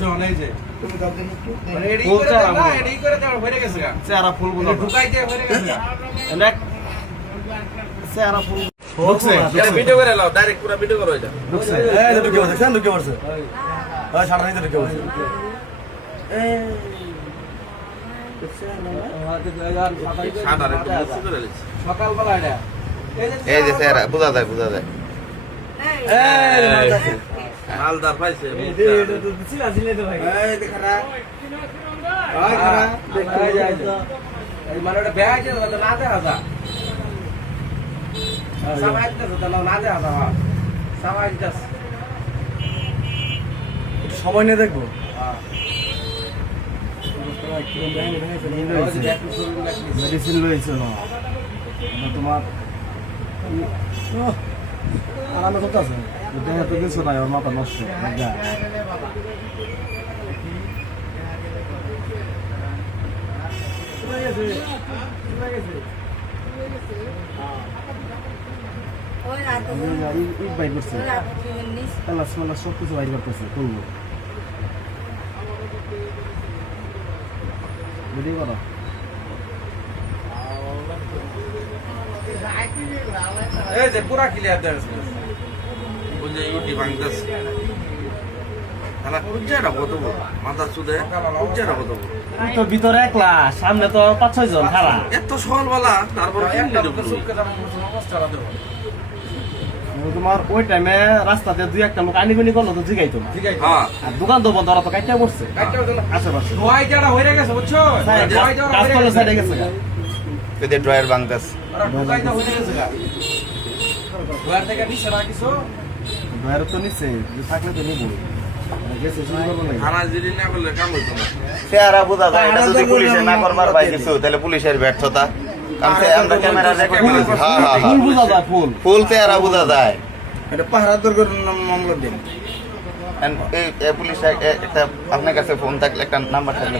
শোন এই যে তুমি দাও দেন একটু মানে এডি করে দাও না এডি করে দাও হয়ে গেছে গা চেহারা ফুল বুঝা ঢুকাই দিয়ে হয়ে গেছে গা দেখ চেহারা ফুল ঢুকছে এটা ভিডিও করে লাও ডাইরেক্ট পুরো ভিডিও করো এটা ঢুকছে এই তো ঢুকে বসে ঢুকে বসে ওই সারা নিতে ঢুকে বসে সাদারে একটু করে লিখছি সকাল বেলা এটা এই যে স্যার বোঝা যায় বোঝা যায় মালদার পাইছে এই দেখা না ওই খানা দেখতে যায় এই মানে ওটা ব্যাগ আছে তো না দেখা যা সবাই তো না দেখা যা সবাই জাস্ট সময় নিয়ে দেখবো মেডিসিন লইছো না তোমার আরামে করতে আছে দেহে তো কিছু নাই ওর মাথা নষ্ট বাইর করছে তালাস মালাস সব কিছু বাইর করতেছে করবো বুঝতে পারো এই যে পুরা ক্লিয়ার দেয় বুঝে ইউটি ভাঙতাছে শালা উজ্জাটা কত বড় মাথা সুদে উজ্জাটা কত বড় তো ভিতরে একলা সামনে তো 5-6 জন খারা এত সকালবেলা তারপর কেমনে ঢুকলো অবস্থাটা দেবো তোমার ওই টাইমে রাস্তাতে দুই একটা লোক আনিগুনি করলো তো জিগাইতো না ঠিক আছে হ্যাঁ আর দোকান তো বন্ধ ওরা তো কাইটা পড়ছে আশেপাশে ধোয়াইটা হয়ে গেছে বুঝছো কাজ করলে সাইডে গেছে গা। যদি ড্রয়ার ভাঙতাস ধোয়াইটা হয়ে গেছে গা ধোয়ার থেকে নিচে রাখিছো বাইরে তো নিচ্ছে যে থাকলে তো নিবো গেছে শুরু করবো না থানা জিডি না করলে কাম হইতো না চেহারা বোঝা যায় এটা যদি পুলিশে না করবার পাই কিছু তাহলে পুলিশের ব্যর্থতা কারণ আমরা ক্যামেরা রেকর্ড করেছি হ্যাঁ হ্যাঁ ফুল বুঝা যায় ফুল ফুল চেহারা বোঝা যায় এটা পাহারা দরকার মামলা দিন এই পুলিশ একটা আপনার কাছে ফোন থাকলে একটা নাম্বার থাকলে